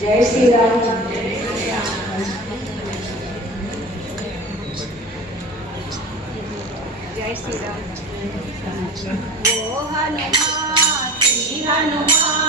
జై శ్రీరామ్. జై శ్రీరామ్. ఓ హనుమా శ్రీ హనుమా